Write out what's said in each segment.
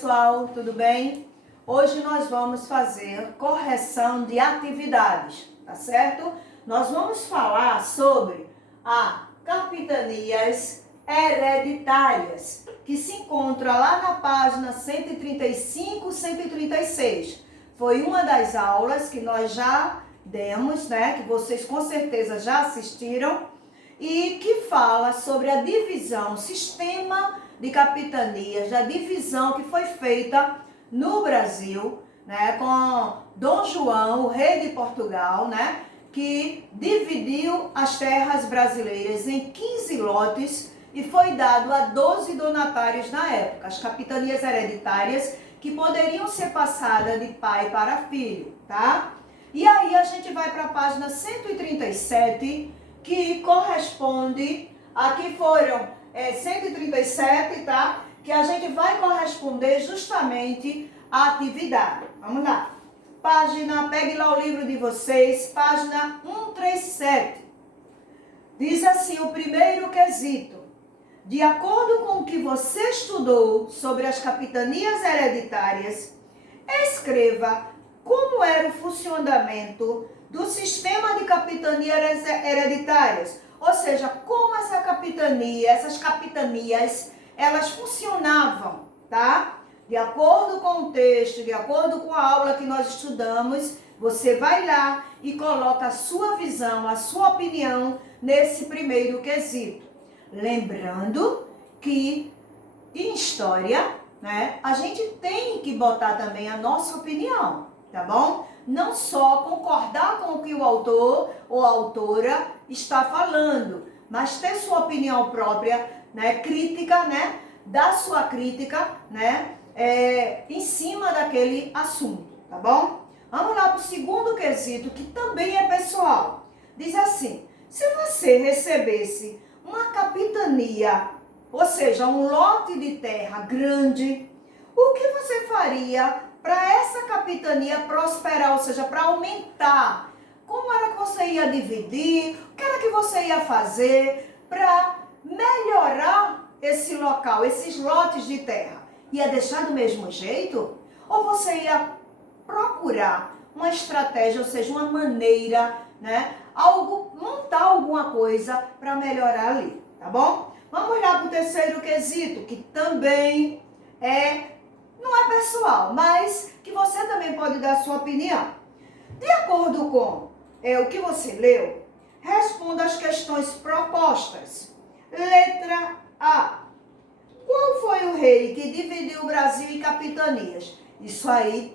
pessoal, tudo bem? Hoje nós vamos fazer correção de atividades, tá certo? Nós vamos falar sobre as capitanias hereditárias, que se encontra lá na página 135, 136. Foi uma das aulas que nós já demos, né? Que vocês com certeza já assistiram, e que fala sobre a divisão, sistema de capitanias, da divisão que foi feita no Brasil, né, com Dom João, o rei de Portugal, né, que dividiu as terras brasileiras em 15 lotes e foi dado a 12 donatários na época, as capitanias hereditárias que poderiam ser passadas de pai para filho, tá? E aí a gente vai para a página 137, que corresponde, aqui foram 137, tá? Que a gente vai corresponder justamente à atividade. Vamos lá. Página, pegue lá o livro de vocês, página 137. Diz assim o primeiro quesito. De acordo com o que você estudou sobre as capitanias hereditárias, escreva como era o funcionamento do sistema de capitanias hereditárias, ou seja, como essas capitanias, elas funcionavam, tá? De acordo com o texto, de acordo com a aula que nós estudamos, você vai lá e coloca a sua visão, a sua opinião nesse primeiro quesito. Lembrando que em história, né, a gente tem que botar também a nossa opinião, tá bom? Não só concordar com o que o autor ou a autora está falando, mas ter sua opinião própria, né, crítica, né, dar sua crítica, né, em cima daquele assunto, tá bom? Vamos lá para o segundo quesito, que também é pessoal. Diz assim, se você recebesse uma capitania, ou seja, um lote de terra grande, o que você faria para essa capitania prosperar, ou seja, para aumentar? Como era que você ia dividir? O que era que você ia fazer para melhorar esse local, esses lotes de terra? Ia deixar do mesmo jeito? Ou você ia procurar uma estratégia, ou seja, uma maneira, né? Montar alguma coisa para melhorar ali, tá bom? Vamos lá para o terceiro quesito, que também não é pessoal, mas que você também pode dar a sua opinião. De acordo com o que você leu, responda as questões propostas. Letra A. Qual foi o rei que dividiu o Brasil em capitanias? Isso aí,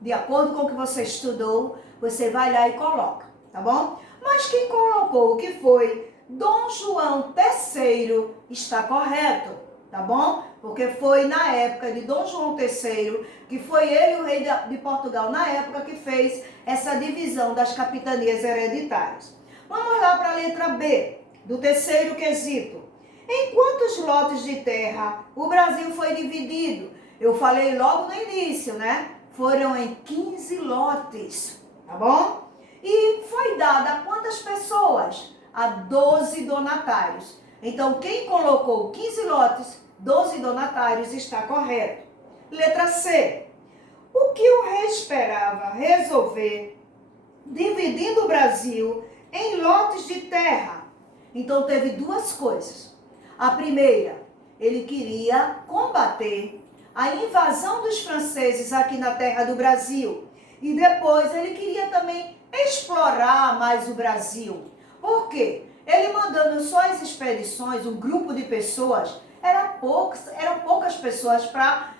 de acordo com o que você estudou, você vai lá e coloca, tá bom? Mas quem colocou que foi Dom João III está correto, tá bom? Porque foi na época de Dom João III, que foi ele o rei de Portugal na época que fez essa divisão das capitanias hereditárias. Vamos lá para a letra B, do terceiro quesito. Em quantos lotes de terra o Brasil foi dividido? Eu falei logo no início, né? Foram em 15 lotes, tá bom? E foi dada a quantas pessoas? A 12 donatários. Então, quem colocou 15 lotes, 12 donatários, está correto. Letra C. O que o rei esperava resolver dividindo o Brasil em lotes de terra? Então, teve duas coisas. A primeira, ele queria combater a invasão dos franceses aqui na terra do Brasil. E depois, ele queria também explorar mais o Brasil. Por quê? Ele mandando só as expedições, um grupo de pessoas, eram poucas pessoas para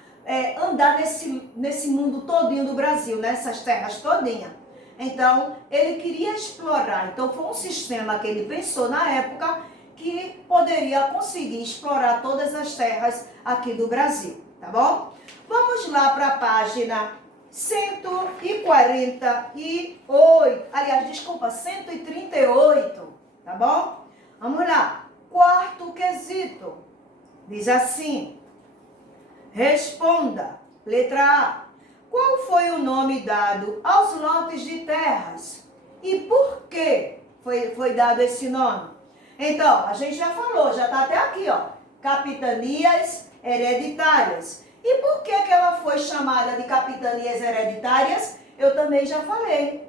andar nesse mundo todinho do Brasil, nessas terras todinhas. Então, ele queria explorar. Então, foi um sistema que ele pensou na época que poderia conseguir explorar todas as terras aqui do Brasil, tá bom? Vamos lá para a página 148, aliás, desculpa, 138, tá bom? Vamos lá. Quarto quesito. Diz assim, responda, letra A. Qual foi o nome dado aos lotes de terras? E por que foi dado esse nome? Então, a gente já falou, já está até aqui, ó. Capitanias hereditárias. E por que ela foi chamada de capitanias hereditárias? Eu também já falei.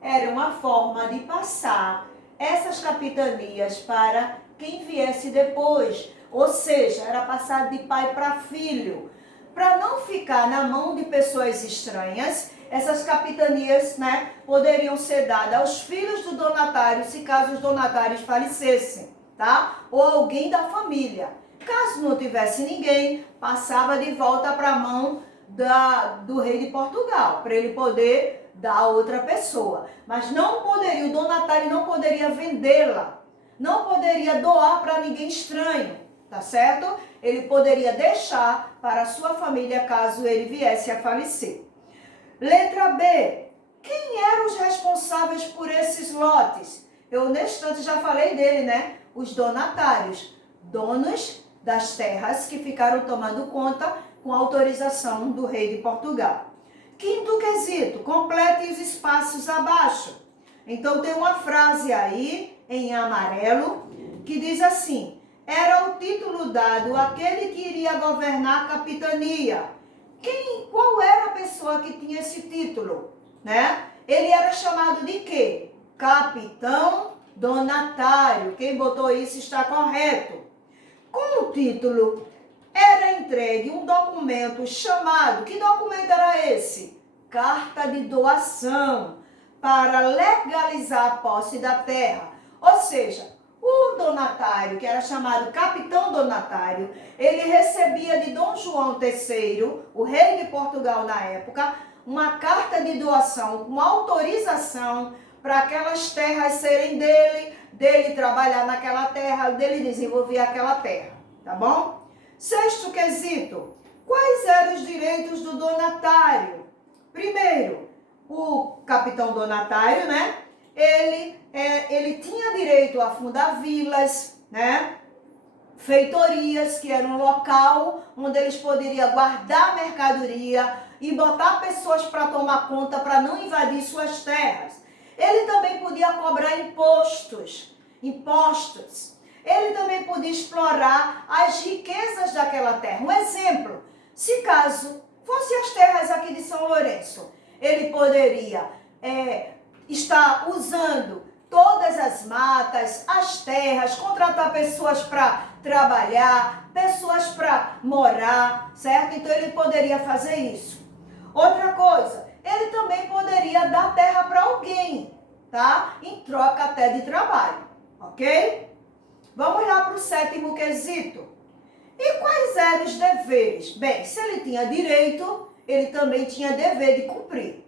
Era uma forma de passar essas capitanias para quem viesse depois. Ou seja, era passar de pai para filho. Para não ficar na mão de pessoas estranhas, essas capitanias, poderiam ser dadas aos filhos do donatário, se caso os donatários falecessem, tá? Ou alguém da família. Caso não tivesse ninguém, passava de volta para a mão do rei de Portugal, para ele poder dar a outra pessoa. Mas não poderia, o donatário não poderia vendê-la, não poderia doar para ninguém estranho, tá certo? Ele poderia deixar para a sua família caso ele viesse a falecer. Letra B. Quem eram os responsáveis por esses lotes? Eu, neste instante, já falei dele, Os donatários, donos das terras que ficaram tomando conta com autorização do rei de Portugal. Quinto quesito, complete os espaços abaixo. Então, tem uma frase aí, em amarelo, que diz assim: era o título dado àquele que iria governar a capitania. Qual era a pessoa que tinha esse título? Ele era chamado de quê? Capitão donatário. Quem botou isso está correto. Com o título, era entregue um documento chamado, que documento era esse? Carta de doação, para legalizar a posse da terra. Ou seja, o donatário, que era chamado capitão donatário, ele recebia de Dom João III, o rei de Portugal na época, uma carta de doação com autorização para aquelas terras serem dele trabalhar naquela terra, dele desenvolver aquela terra, tá bom? Sexto quesito, quais eram os direitos do donatário? Primeiro, o capitão donatário, ele tinha direito a fundar vilas, feitorias, que era um local onde eles poderiam guardar mercadoria e botar pessoas para tomar conta, para não invadir suas terras. Ele também podia cobrar impostos. Ele também podia explorar as riquezas daquela terra. Um exemplo, se caso fosse as terras aqui de São Lourenço, ele poderia estar usando todas as matas, as terras, contratar pessoas para trabalhar, pessoas para morar, certo? Então ele poderia fazer isso. Outra coisa, ele também poderia dar terra para alguém, tá? Em troca até de trabalho, ok? Vamos lá para o sétimo quesito. E quais eram os deveres? Bem, se ele tinha direito, ele também tinha dever de cumprir,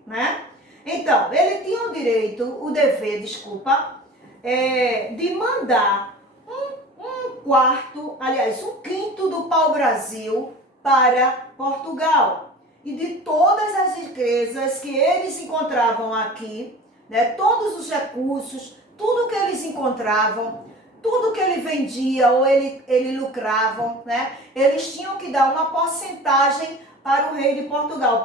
Então, ele tinha o dever, de mandar um quinto do pau-brasil para Portugal. E de todas as riquezas que eles encontravam aqui, todos os recursos, tudo que eles encontravam, tudo que ele vendia ou ele lucravam, eles tinham que dar uma porcentagem para o rei de Portugal,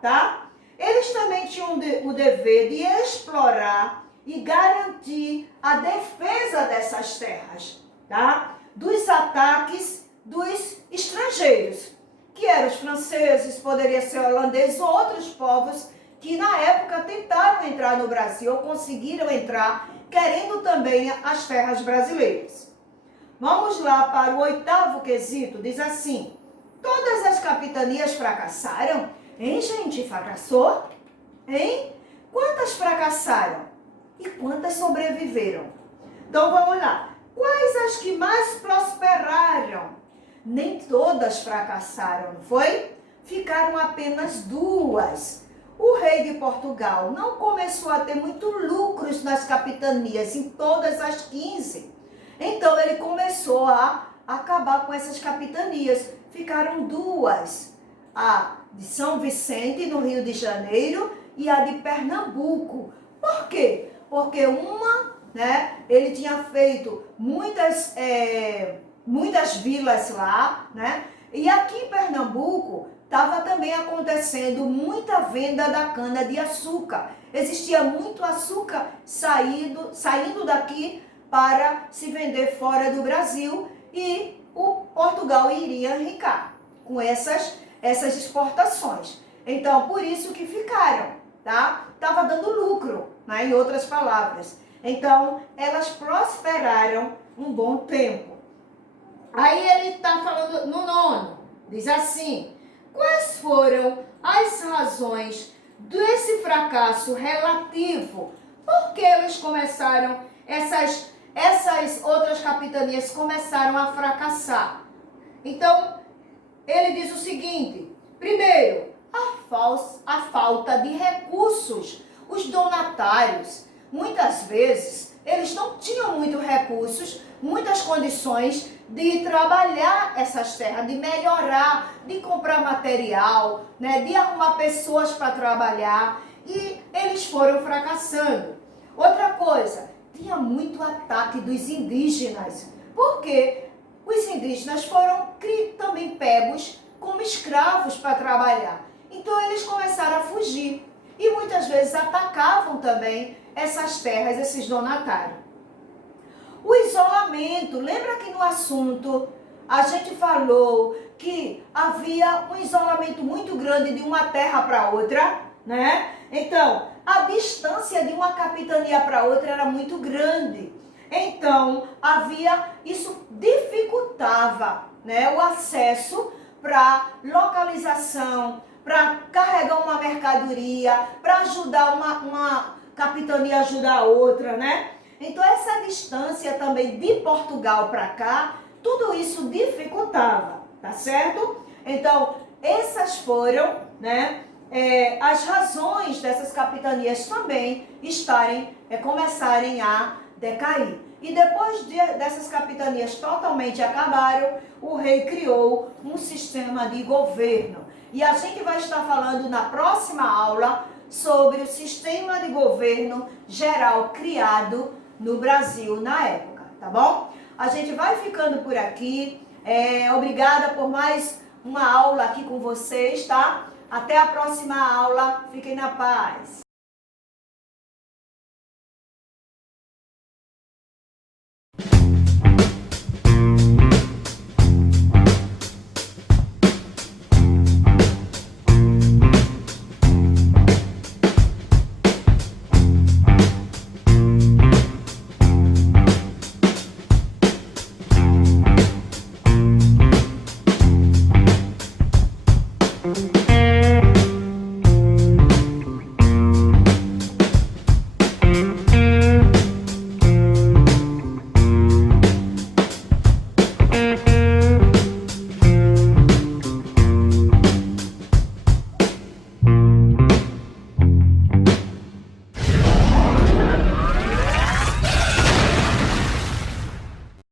tá? Eles também tinham o dever de explorar e garantir a defesa dessas terras, tá? Dos ataques dos estrangeiros, que eram os franceses, poderia ser holandeses ou outros povos que na época tentaram entrar no Brasil ou conseguiram entrar, querendo também as terras brasileiras. Vamos lá para o oitavo quesito, diz assim: todas as capitanias fracassaram? Hein, gente? Fracassou? Hein? Quantas fracassaram? E quantas sobreviveram? Então vamos lá. Quais as que mais prosperaram? Nem todas fracassaram, não foi? Ficaram apenas duas. O rei de Portugal não começou a ter muito lucros nas capitanias, em todas as 15. Então ele começou a acabar com essas capitanias. Ficaram duas. A de São Vicente, no Rio de Janeiro, e a de Pernambuco. Por quê? Porque uma, ele tinha feito muitas vilas lá, E aqui em Pernambuco estava também acontecendo muita venda da cana-de-açúcar. Existia muito açúcar saindo daqui para se vender fora do Brasil e o Portugal iria enricar. com essas exportações. Então, por isso que ficaram, tá? Tava dando lucro, né? Em outras palavras. Então, elas prosperaram um bom tempo. Aí ele está falando no 9º, diz assim: quais foram as razões desse fracasso relativo? Por que eles começaram, essas outras capitanias começaram a fracassar? Então, ele diz o seguinte: primeiro, a falta de recursos. Os donatários, muitas vezes, eles não tinham muitos recursos, muitas condições de trabalhar essas terras, de melhorar, de comprar material, né, de arrumar pessoas para trabalhar, e eles foram fracassando. Outra coisa, tinha muito ataque dos indígenas, porque os indígenas foram também pegos como escravos para trabalhar. Então eles começaram a fugir e muitas vezes atacavam também essas terras, esses donatários. O isolamento, lembra que no assunto a gente falou que havia um isolamento muito grande de uma terra para outra, né? Então, a distância de uma capitania para outra era muito grande. Então, isso dificultava, né, o acesso para localização, para carregar uma mercadoria, para ajudar uma capitania a ajudar a outra, né? Então, essa distância também de Portugal para cá, tudo isso dificultava, tá certo? Então, essas foram, né, as razões dessas capitanias também começarem a decair. E depois dessas capitanias totalmente acabaram, o rei criou um sistema de governo. E a gente vai estar falando na próxima aula sobre o sistema de governo geral criado no Brasil na época, tá bom? A gente vai ficando por aqui. Obrigada por mais uma aula aqui com vocês, tá? Até a próxima aula. Fiquem na paz.